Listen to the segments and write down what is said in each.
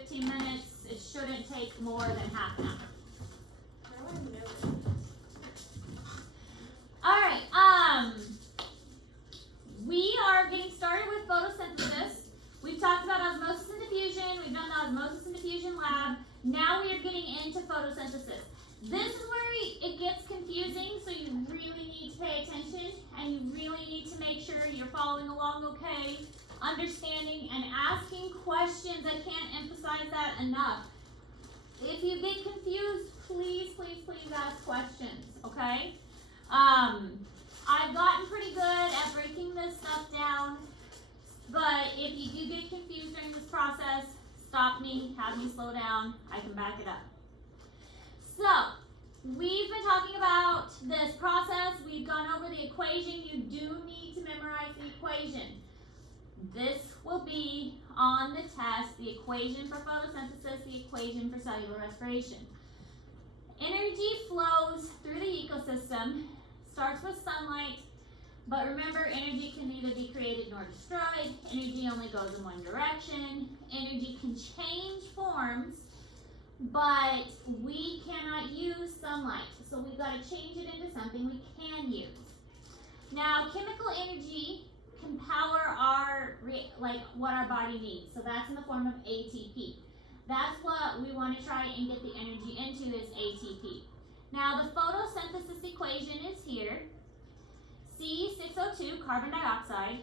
15 minutes. It shouldn't take more than half an hour. All right, we are getting started with photosynthesis. We've talked about osmosis and diffusion. We've done the osmosis and diffusion lab. Now we are getting into photosynthesis. This is where it gets confusing, so you really need to pay attention, and you really need to make sure you're following along okay, understanding and asking questions. I can't emphasize that enough. If you get confused, please, please, please ask questions, okay? I've gotten pretty good at breaking this stuff down, but if you do get confused during this process, stop me, have me slow down, I can back it up. So, we've been talking about this process, we've gone over the equation. You do need to memorize the equation. This will be on the test, the equation for photosynthesis, the equation for cellular respiration. Energy flows through the ecosystem, starts with sunlight, but remember, energy can neither be created nor destroyed. Energy only goes in one direction. Energy can change forms, but we cannot use sunlight, so we've got to change it into something we can use. Now, chemical energy can power our, what our body needs. So that's in the form of ATP. That's what we want to try and get the energy into is ATP. Now the photosynthesis equation is here. C6O2, carbon dioxide,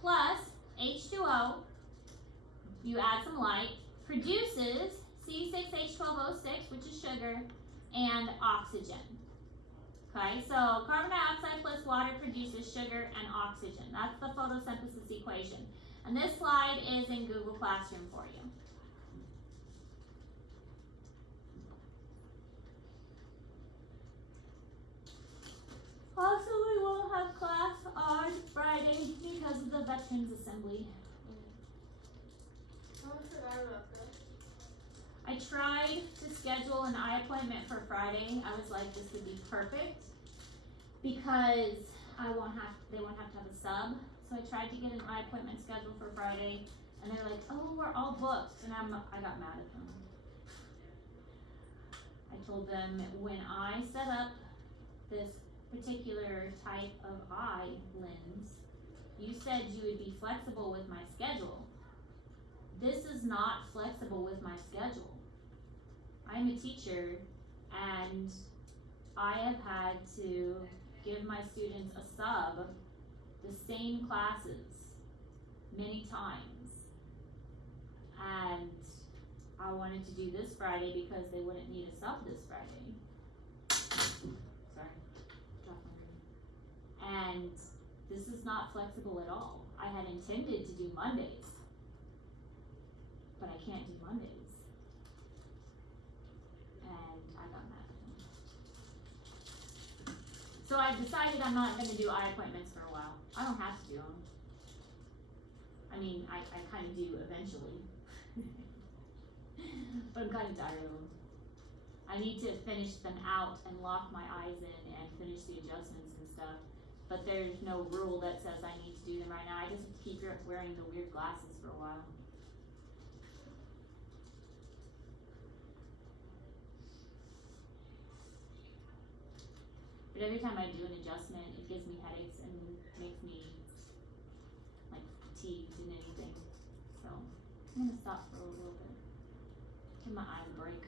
plus H2O, you add some light, produces C6H12O6, which is sugar, and oxygen. Okay, so carbon dioxide plus water produces sugar and oxygen. That's the photosynthesis equation. And this slide is in Google Classroom for you. Also, we will have class on Friday because of the Veterans Assembly. I tried to schedule an eye appointment for Friday. I was like, this would be perfect because they won't have to have a sub. So I tried to get an eye appointment scheduled for Friday, and they're like, oh, we're all booked, and I got mad at them. I told them when I set up this particular type of eye lens, you said you would be flexible with my schedule. This is not flexible with my schedule. I'm a teacher, and I have had to give my students a sub, the same classes, many times. And I wanted to do this Friday because they wouldn't need a sub this Friday. Sorry, dropped my ring. And this is not flexible at all. I had intended to do Mondays, but I can't do Mondays. And I got mad at him. So I decided I'm not going to do eye appointments for a while. I don't have to do them. I mean, I kind of do eventually. But I'm kind of tired of them. I need to finish them out and lock my eyes in and finish the adjustments and stuff. But there's no rule that says I need to do them right now. I just keep wearing the weird glasses for a while. But every time I do an adjustment, it gives me headaches and makes me like fatigued and anything. So I'm gonna stop for a little bit. Give my eyes a break.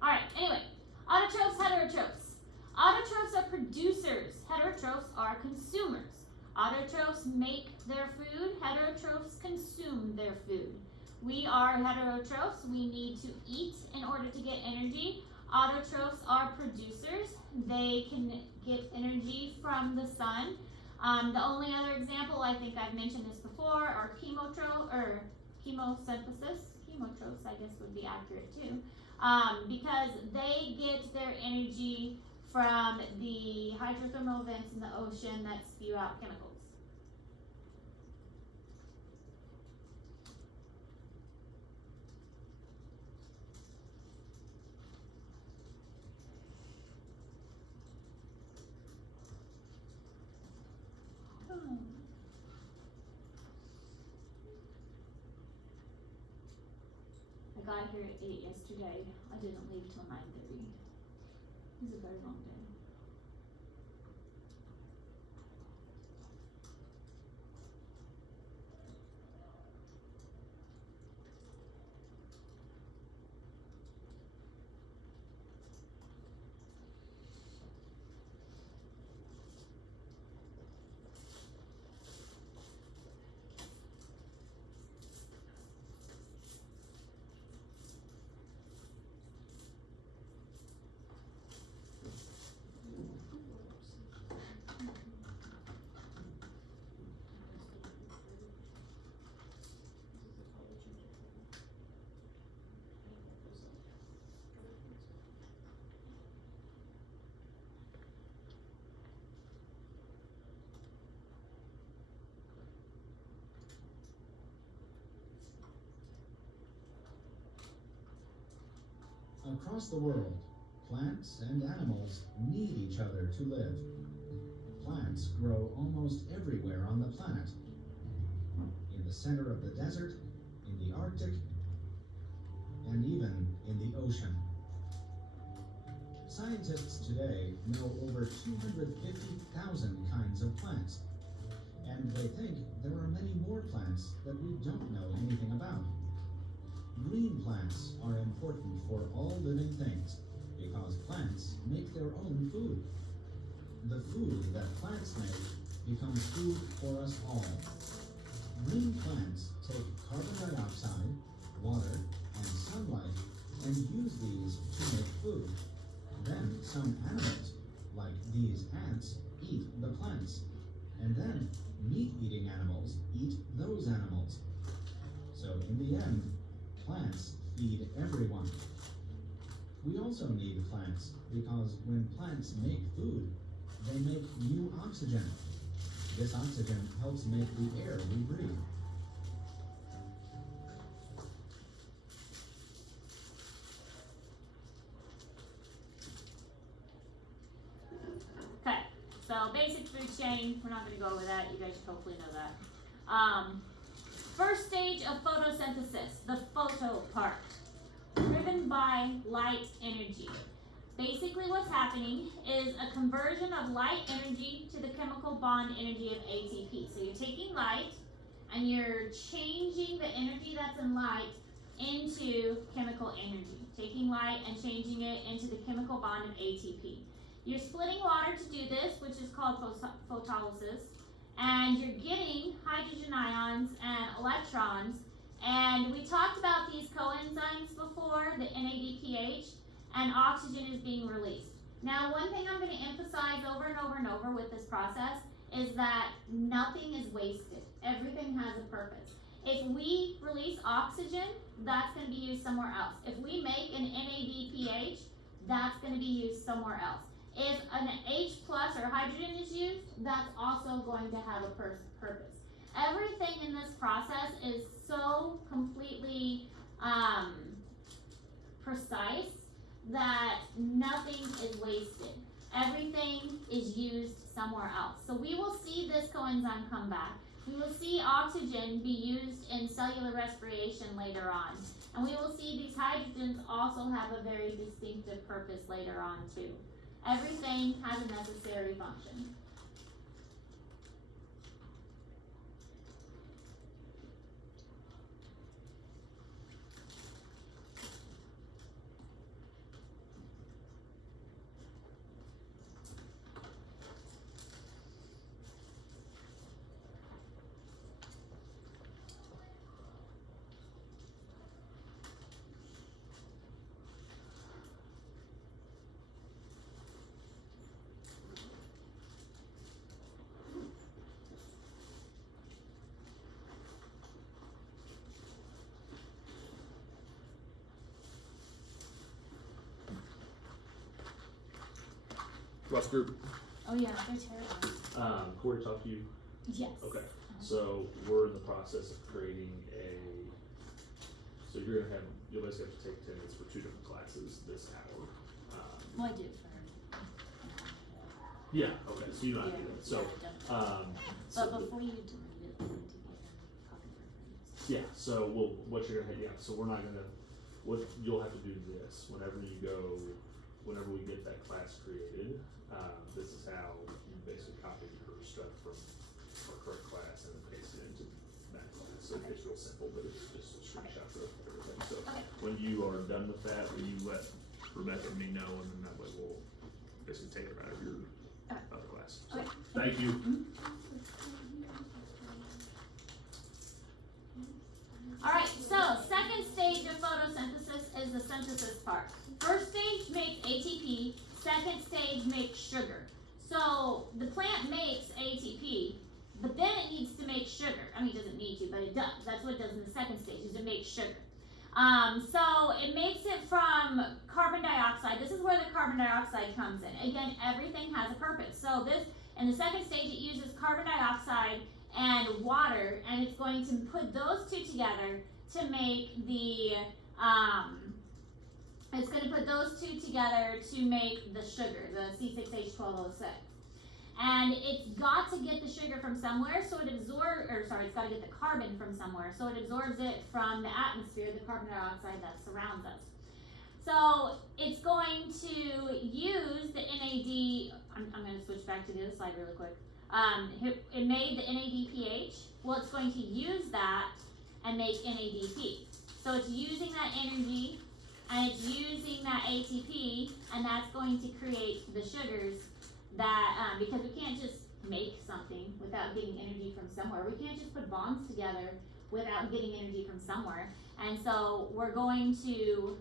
Alright, anyway. Autotrophs, heterotrophs. Autotrophs are producers. Heterotrophs are consumers. Autotrophs make their food. Heterotrophs consume their food. We are heterotrophs. We need to eat in order to get energy. Autotrophs are producers. They can get energy from the sun. The only other example, I think I've mentioned this before, are chemosynthesis. Chemotrophs, I guess, would be accurate too, because they get their energy from the hydrothermal vents in the ocean that spew out chemicals. I got here at 8 yesterday. I didn't leave till 9:30. It was a very long day. Across the world, plants and animals need each other to live. Plants grow almost everywhere on the planet. In the center of the desert, in the Arctic, and even in the ocean. Scientists today know over 250,000 kinds of plants, and they think there are many more plants that we don't know anything about. Green plants are important for all living things because plants make their own food. The food that plants make becomes food for us all. Green plants take carbon dioxide, water, and sunlight and use these to make food. Then some animals, like these ants, eat the plants. And then meat-eating animals eat those animals. So in the end, plants feed everyone. We also need plants because when plants make food, they make new oxygen. This oxygen helps make the air we breathe. Okay, so basic food chain, we're not going to go over that, you guys should hopefully know that. First stage of photosynthesis, the photo part, driven by light energy. Basically what's happening is a conversion of light energy to the chemical bond energy of ATP. So you're taking light and you're changing the energy that's in light into chemical energy. Taking light and changing it into the chemical bond of ATP. You're splitting water to do this, which is called photolysis. And you're getting hydrogen ions and electrons. And we talked about these coenzymes before, the NADPH, and oxygen is being released. Now, one thing I'm going to emphasize over and over and over with this process is that nothing is wasted. Everything has a purpose. If we release oxygen, that's going to be used somewhere else. If we make an NADPH, that's going to be used somewhere else. If an H plus or hydrogen is used, that's also going to have a purpose. Everything in this process is so completely precise that nothing is wasted. Everything is used somewhere else. So we will see this coenzyme come back. We will see oxygen be used in cellular respiration later on. And we will see these hydrogens also have a very distinctive purpose later on too. Everything has a necessary function. Last group. Oh yeah, they're terrible. Corey talked to you? Yes. Okay. So we're in the process of creating so you'll basically have to take attendance for 2 different classes this hour. Well, I do for Yeah, okay, so you don't have to do that. So, but before you delete it, I need to get a copy reference. Yeah, so what you're gonna, so we're not gonna what you'll have to do this whenever we get that class created. This is how you basically copy your stuff from our current class and then paste it into that class. So it's real simple, but it's just a screenshot of everything. So when you are done with that, will you let Rebecca and me know, and then that way we'll basically take it out of your other class. So, thank you. Alright, so second stage of photosynthesis is the synthesis part. First stage makes ATP, second stage makes sugar. So the plant makes ATP, but then it needs to make sugar. I mean, it doesn't need to, but it does. That's what it does in the second stage, is it makes sugar. So it makes it from carbon dioxide. This is where the carbon dioxide comes in. Again, everything has a purpose. So this, in the second stage, it uses carbon dioxide and water, and it's going to put those two together to make the, it's going to put those two together to make the sugar, the C6H12O6. And it's got to get the sugar from somewhere, so it absorbs, it's got to get the carbon from somewhere, so it absorbs it from the atmosphere, the carbon dioxide that surrounds us. So it's going to use the NAD, I'm going to switch back to the other slide really quick. It made the NADPH. Well, it's going to use that and make NADP. So it's using that energy and it's using that ATP, and that's going to create the sugars that, because we can't just make something without getting energy from somewhere. We can't just put bonds together without getting energy from somewhere. And so we're going to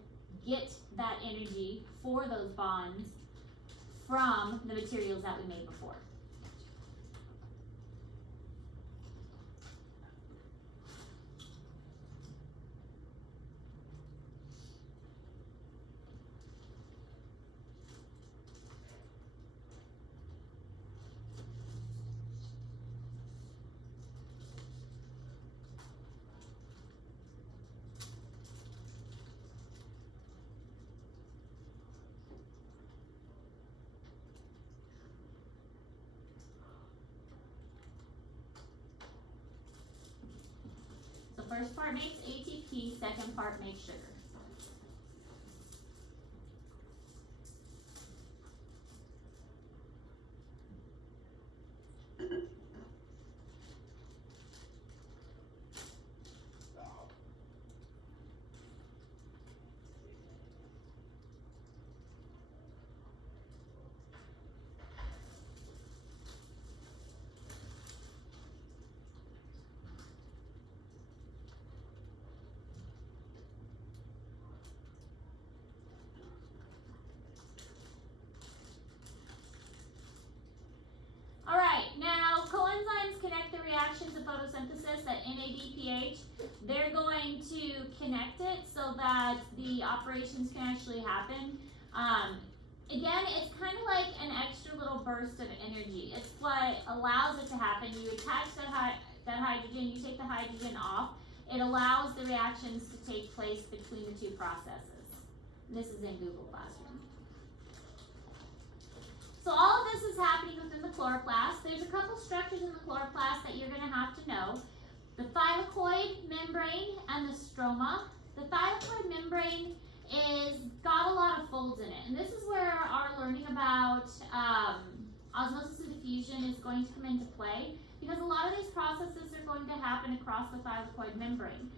get that energy for those bonds from the materials that we made before. First part makes ATP, second part makes sugar. Now, coenzymes connect the reactions of photosynthesis at NADPH. They're going to connect it so that the operations can actually happen. Again, it's kind of like an extra little burst of energy. It's what allows it to happen. You attach that hydrogen, you take the hydrogen off. It allows the reactions to take place between the two processes. And this is in Google Classroom. So all of this is happening within the chloroplast. There's a couple structures in the chloroplast that you're going to have to know. The thylakoid membrane and the stroma. The thylakoid membrane is got a lot of folds in it. And this is where our learning about osmosis and diffusion is going to come into play, because a lot of these processes are going to happen across the thylakoid membrane.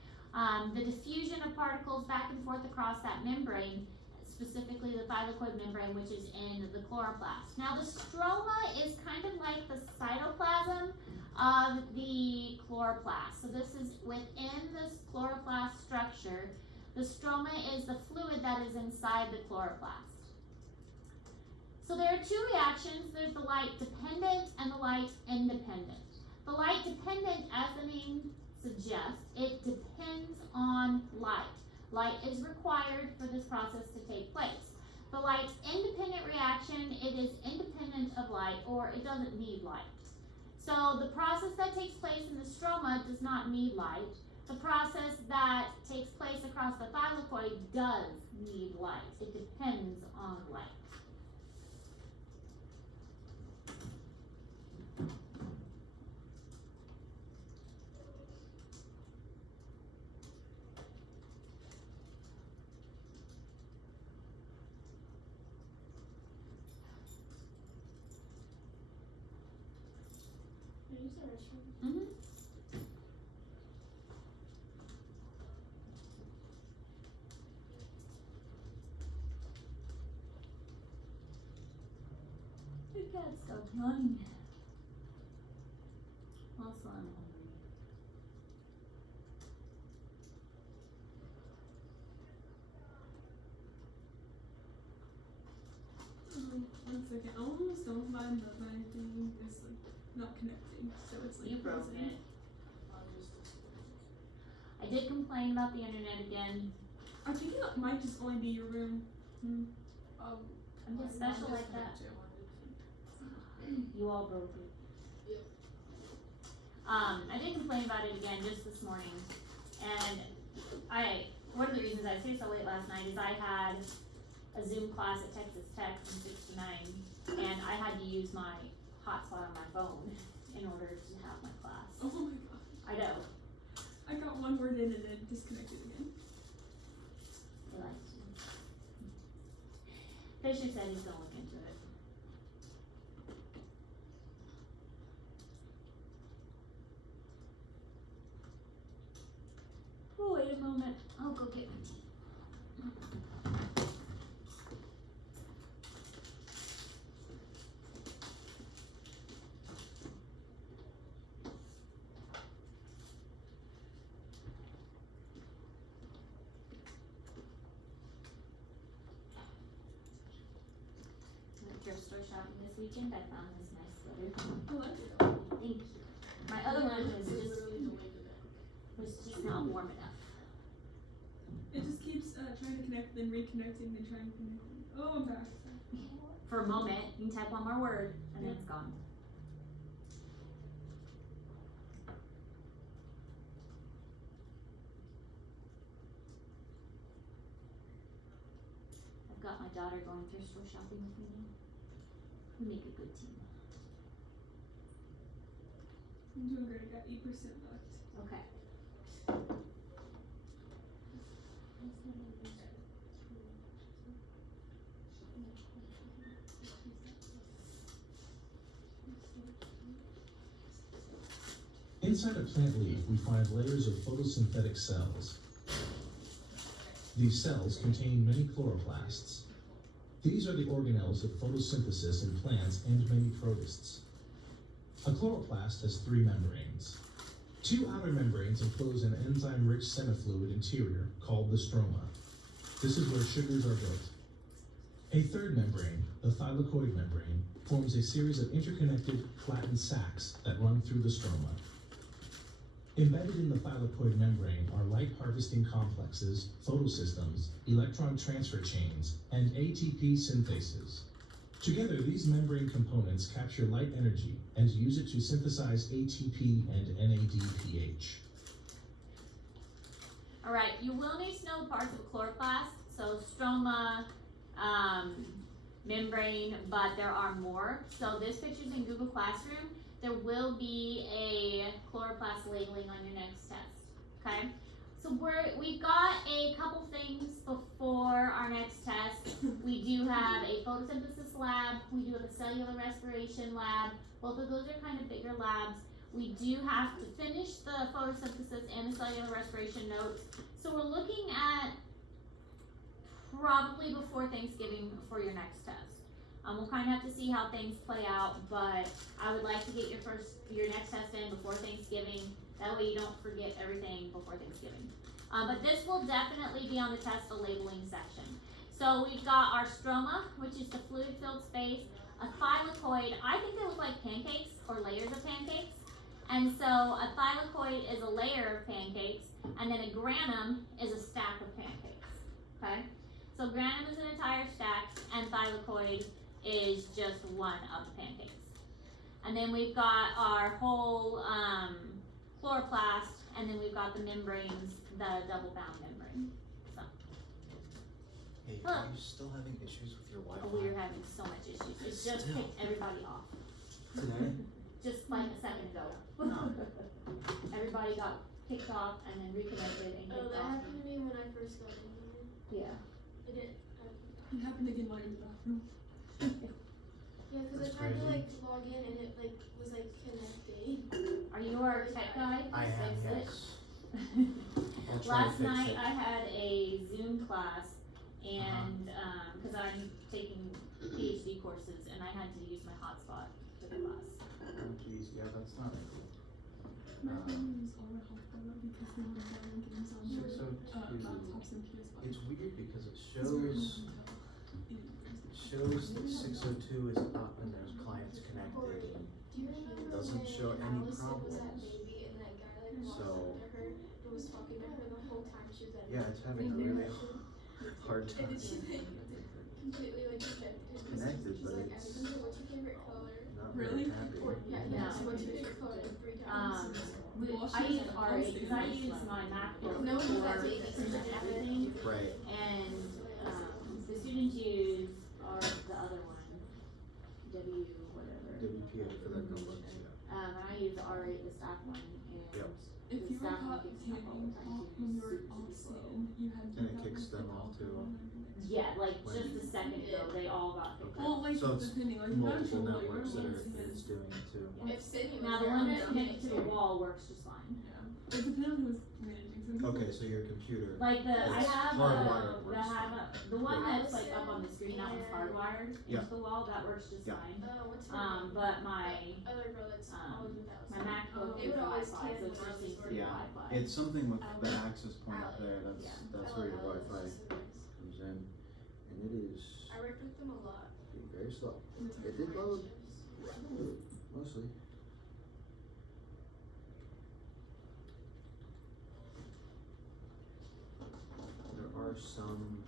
The diffusion of particles back and forth across that membrane, specifically the thylakoid membrane, which is in the chloroplast. Now the stroma is kind of like the cytoplasm of the chloroplast. So this is within this chloroplast structure. The stroma is the fluid that is inside the chloroplast. So there are two reactions. There's the light dependent and the light independent. The light dependent, as the name suggests, it depends on light. Light is required for this process to take place. The light independent reaction, it is independent of light, or it doesn't need light. So the process that takes place in the stroma does not need light. The process that takes place across the thylakoid does need light. It depends on light. use the restroom? Mm-hmm. Your cat stopped yawning. Also, I'm hungry. One second. Almost don't find that my thing is like not connecting, so it's like You broke frozen. it. I did complain about the internet again. I think it might just only be your room. I'm just special like that. You all broke it. Yep. I did complain about it again just this morning, and one of the reasons I stayed so late last night is I had a Zoom class at Texas Tech from 6 to 9, and I had to use my hotspot on my phone in order to have my class. Oh my god. I know. I got one word in and then disconnected again. They like to. Fisher said he's gonna look into it. Oh, wait a moment. I'll go get my tea. Went thrift store shopping this weekend. I found this nice sweater. I like it though. Thank you. My other one was just Literally the way to that. not warm enough. It just keeps trying to connect, then reconnecting, then trying to connect. Oh, I'm back. For a moment, you can type one more word, and then it's gone. I've got my daughter going thrift store shopping with me now. We make a good team. I'm doing great. I got 8% left. Okay. Inside a plant leaf, we find layers of photosynthetic cells. These cells contain many chloroplasts. These are the organelles of photosynthesis in plants and many protists. A chloroplast has 3 membranes. 2 outer membranes enclose an enzyme-rich semifluid interior called the stroma. This is where sugars are built. A third membrane, the thylakoid membrane, forms a series of interconnected flattened sacs that run through the stroma. Embedded in the thylakoid membrane are light harvesting complexes, photosystems, electron transfer chains, and ATP synthases. Together, these membrane components capture light energy and use it to synthesize ATP and NADPH. Alright, you will need to know the parts of a chloroplast, so stroma, membrane, but there are more. So this picture's in Google Classroom. There will be a chloroplast labeling on your next test, okay? So we've got a couple things before our next test. We do have a photosynthesis lab, we do have a cellular respiration lab. Both of those are kind of bigger labs. We do have to finish the photosynthesis and the cellular respiration notes. So we're looking at probably before Thanksgiving for your next test. We'll kind of have to see how things play out, but I would like to get your next test in before Thanksgiving. That way you don't forget everything before Thanksgiving. But this will definitely be on the test, a labeling section. So we've got our stroma, which is the fluid-filled space, a thylakoid. I think they look like pancakes or layers of pancakes. And so a thylakoid is a layer of pancakes, and then a granum is a stack of pancakes, okay? So granum is an entire stack, and thylakoid is just one of the pancakes. And then we've got our whole chloroplast, and then we've got the membranes, the double bound membrane. So, Hey, Hello. are you still having issues with your Wi-Fi? we are having so much issues. It just Still. kicked everybody off. Today? Just like a second ago. No. Everybody got kicked off and then reconnected and Oh, kicked that off. happened to me when I first got in here. Yeah. It did. It happened again while in the bathroom. Yeah, because That's I tried to crazy. like log in and it like was like connecting. Are you our tech guy? I am, Fix it. yes. I'll try to Last fix night it. I had a Zoom class and because I'm taking PhD courses and I had to use my hotspot for the class. Oh geez, yeah, that's not cool. My family was all helpful because they were buying games on their 602. laptops and PS5. It's weird because it Because we were shows that 602 is up and there's clients connected. Do you remember Doesn't when show any Allison was that problems. baby and that guy like walked So- up to her and was talking to her the whole time she was at Yeah, it's having a really hard And time. then she like completely like Connected, she's but like, it's Alexander, what's your favorite color? not Really? very happy. Yeah, No. so what's your favorite color? Like 3 times. I use R8 because I use my MacBook No one does for that to me. everything Right. and the students use the other one, W whatever. WPA for that number. Yeah. And I use R8, the staff one, and Yep. If the you were staff one caught kicks me off all the tanning time. off when you were off scan, you had to And it have kicks like them off all too. the connection. Yeah, like When- just a second ago, they all got picked up. Well, like So it's depending, like you got in Multiple trouble, like networks that are it's it's doing it too. If Sydney was Now the there, one I that's would connected to the say- wall works just fine. Yeah. It depends on who's managing. Some people- Okay, so your computer. Like I It's have hardwired, the works the one fine. that's like up on the screen that one's hardwired Yeah. into the wall, that works just Yeah. fine. What's her But my other girl that's always with my Allison. MacBook They is would always Wi-Fi, so can it's when I just was needs to be working. Yeah. Wi-Fi. It's something with the access point up there. Yeah. That's where your Wi-Fi comes in, and it is I worked with them a lot. being very slow. It did load mostly. There are some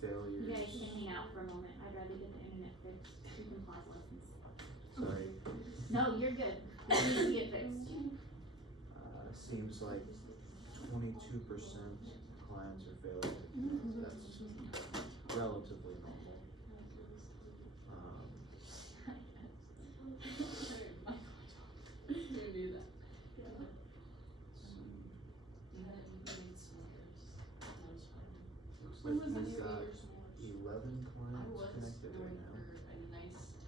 failures. You guys can hang out for a moment. I'd rather get the internet fixed. You can pause lessons. Sorry. No, you're good. It needs to get fixed. Seems like 22% clients are failing. That's relatively normal. Looks When like was he's this? got 11 clients connected right now.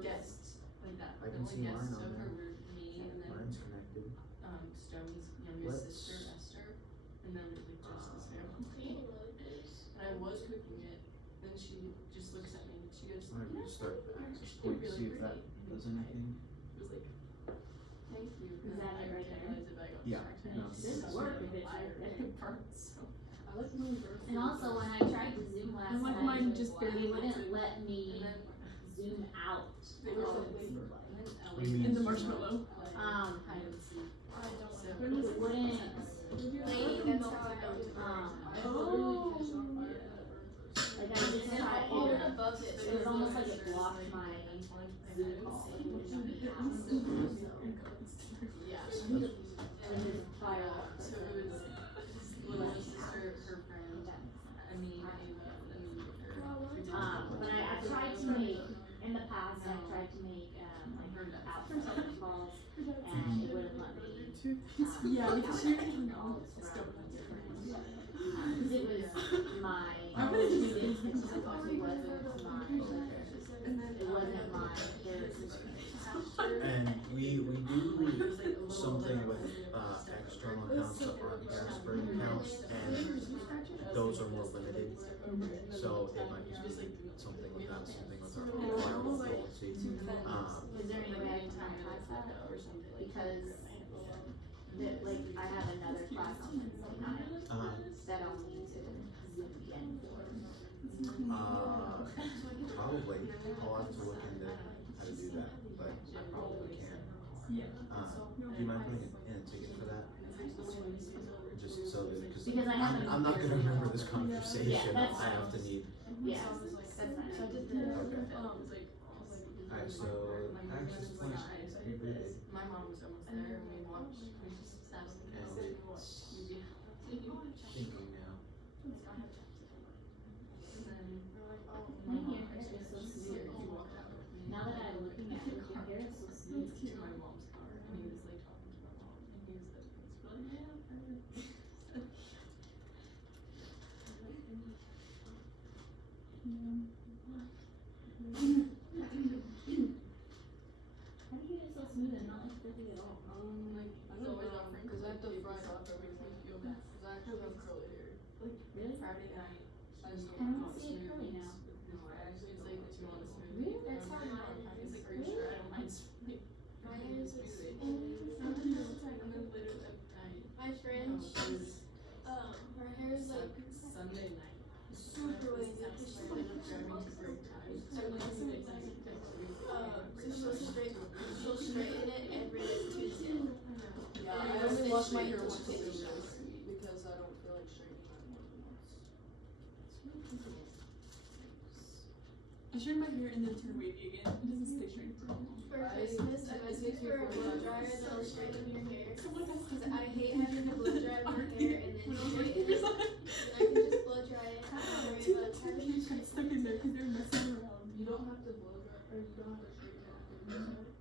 I can see mine on there. Mine's connected. Stone's youngest Let's- sister, Esther, and then like just this family. Cleaning really nice. And I was cooking it, then she just looks at me and she goes, I'm gonna "You know, start the it's access really point, see if that pretty." does anything. It was like, thank you. Is And that then it right I there? realized if I got Yeah, distracted, no, I just this set work it if on it's fire right and there. it burned, so. I like when we were. And also when I tried to Zoom last And like night, mine just barely it wouldn't melted. let me And then, zoom out. they for were what it seemed like. and then What do you mean? In the marshmallow. Hide and seek. I don't So- It wouldn't. Lady, that's how I know. Oh. Like I just tried. Oh, above it. It was almost like it blocked my Zoom call. Like, it wouldn't let me have Zoom. Yeah. Which is prior. So it was his little sister, her friend, I mean, Ava, and then her. But I tried to make, in the past, I tried to make, like, outside calls, and it wouldn't let me. Yeah, because she didn't know. Cause it was my, I'm gonna do students, it. it wasn't my, it wasn't my, And we do something with external accounts that run Casper accounts, and those are more limited. So it might just be something with that, something with our firewall policy. is there any way I can bypass that? Because, like, I have another class on Wednesday night that I'll need to Zoom again for. Probably. I'll have to look into how to do that, but I probably can. Yeah. Do you mind putting in a ticket for that? Just so that, Because I haven't- I'm not gonna remember this conversation. Yeah, that's I have to need. Yeah, that's fine. Okay. Alright, so access point. My mom was almost there and we watched, we just sat on the couch and watched TV. Thinking now. And then, My hair is so smooth. Now that I'm looking at it, your hair is so smooth. to my mom's car and he was like talking to my mom and he was like, wash my hair straight once a just week in the shower. because I don't feel like straightening my more than once. I straighten my hair and then turn wavy again. It doesn't stay straight for long. For Christmas, I asked you for a blow dryer that'll straighten your hair. Cause I hate having to blow dry my hair and then When I was like, straighten it. And I can just blow dry it. I don't worry about two having hairs got stuck in there because they're messing around. You don't have to blow dry, or you don't have to straighten it after you use it.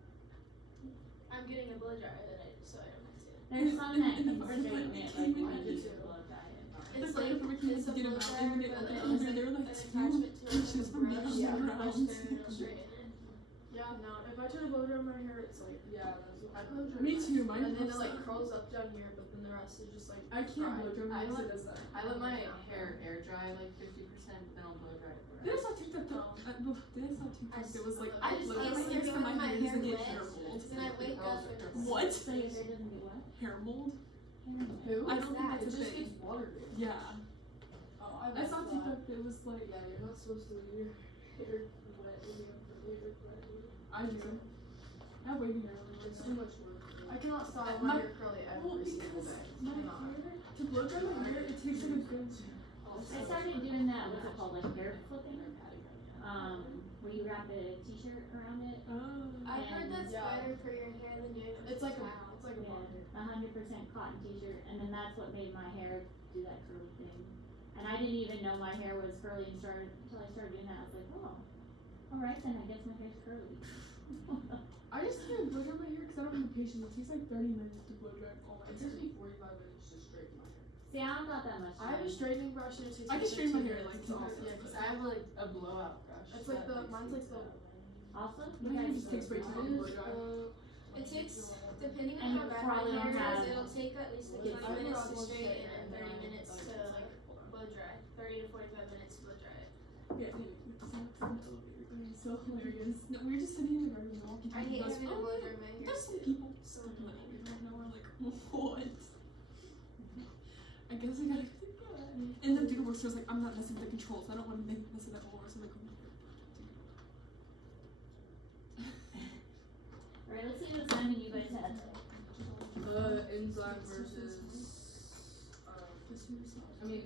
I'm getting a blow dryer so I don't have to. There's some that And the can fire straighten department it came like in one and to just- two blow dry it. The It's fire like, department came in it's to a get them blow out dryer, and they but opened it up has and they're like an two attachment to it inches with a from brush being on the and ground. it'll straighten it. Yeah, no, if I try to blow dry my hair, it's like, yeah, that's what I blow dry. Me too, mine And then it pops like up. curls up down here, but then the rest is just like. I can't blow dry my I hair, so let- it does that. I let my hair air dry like 50%, but then I'll blow dry it. Then I saw TikTok that, then I saw TikTok that was like, I just blow get dry my hair scared so when my my hair doesn't hair get wet. hair mold. Then I wake up and it's. What? So your hair doesn't get what? Hair mold? Who? I don't think It that's a just thing. gets water damage. Yeah. Oh, I saw TikTok that was like, Yeah, you're not supposed to leave your hair wet when you have to leave it wet. I do. I have wavy hair. It's too much work. I cannot style My- my hair curly Well, every single because day. my Cannot. hair, to blow dry my hair, it takes like a good. I started doing that, what's it called, like hair flipping? Where you wrap a t-shirt around it. Oh. I heard that's Yeah. better for your hair than doing it with It's like a, towel. it's like a bun. Yeah, 100% cotton t-shirt, and then that's what made my hair do that curly thing. And I didn't even know my hair was curly until I started doing that. I was like, oh, alright then, I guess my hair's curly. I just can't blow dry my hair because I don't have the patience. It takes like 30 minutes to blow dry all my It hair. takes me 45 minutes to straighten my hair. See, I don't got that much I have a time. straightening brush and it takes I me can straighten my 15 hair in, minutes like, 2 to minutes. Yeah, cause I have like a blowout brush. It's like that the, mine's like the. Also, My hair just takes way too long to blow dry. It takes, depending And on you how bad probably my don't hair have- is, it'll take at least like Yes. 5 minutes to I've straighten got and 30 minutes it's to like, hold on. blow dry. 30 to 45 minutes to blow dry it. Yeah, dude, it's not in the elevator. It was so hilarious. No, we were just sitting in the garden and walking. I hate and having to goes, blow "Oh, dry my hair. there's some people stuck in the elevator right now. We're like, what? I guess I gotta go to bed. And then dude works was like, I'm not messing with the controls. I don't want to make mess with that more. So I'm like, Alright, let's see what assignment you guys had. Enzyme versus. I mean,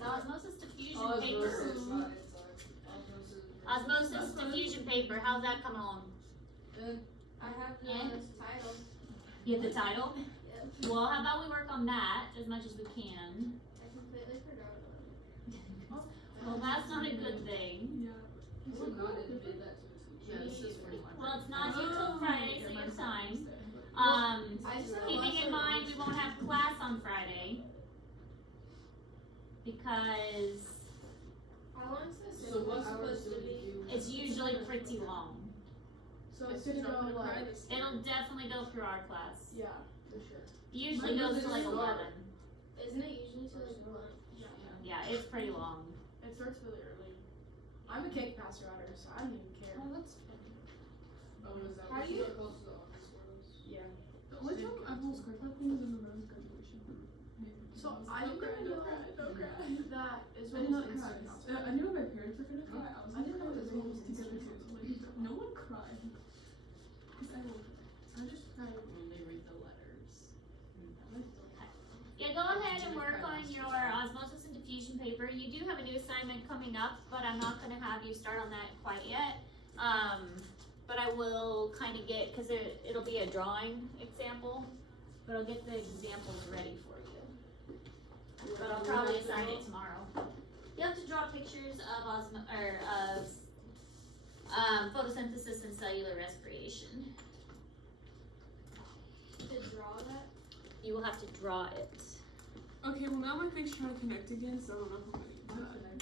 not. Osmosis diffusion Osmosis, paper. not enzyme. Osmosis. Osmosis diffusion paper, how's that coming along? I have the And? title. You have the title? Yep. Well, how about we work on that as much as we can? I completely forgot about it. Well, that's not a good thing. yeah. Is it not admit that to a teacher? Yeah, this is for my. Well, it's not due till Friday, so you have time. I just have a Keeping in lot mind we won't have class on Friday. Because How long is this? So what supposed hours to do we be? do? it's usually pretty long. So it's gonna go like. It'll definitely go through our class. Yeah, for sure. Usually When goes does to it like start? 11. Isn't it usually till like 1? Yeah, it's pretty long. It starts really early. I'm a cake passer router, so I don't even care. Oh, that's funny. Oh, is that How what do you- are close to the office worlds? Yeah. The only time I've almost cried about things is when I was graduation. So I didn't even know that is I did not cry. I knew my parents were gonna cry. I didn't know that everyone was together too. So like, no one cried. Cause I will cry. I just cry when they read the letters. Yeah, go ahead and work on your osmosis and diffusion paper. You do have a new assignment coming up, but I'm not gonna have you start on that quite yet. But I will kind of get, cause it'll be a drawing example, but I'll get the examples ready for you. But I'll probably assign it tomorrow. You have to draw pictures of photosynthesis and cellular respiration. To draw that? You will have to draw it. Okay, well now my thing's trying to connect again, so I don't know if I'm gonna get that.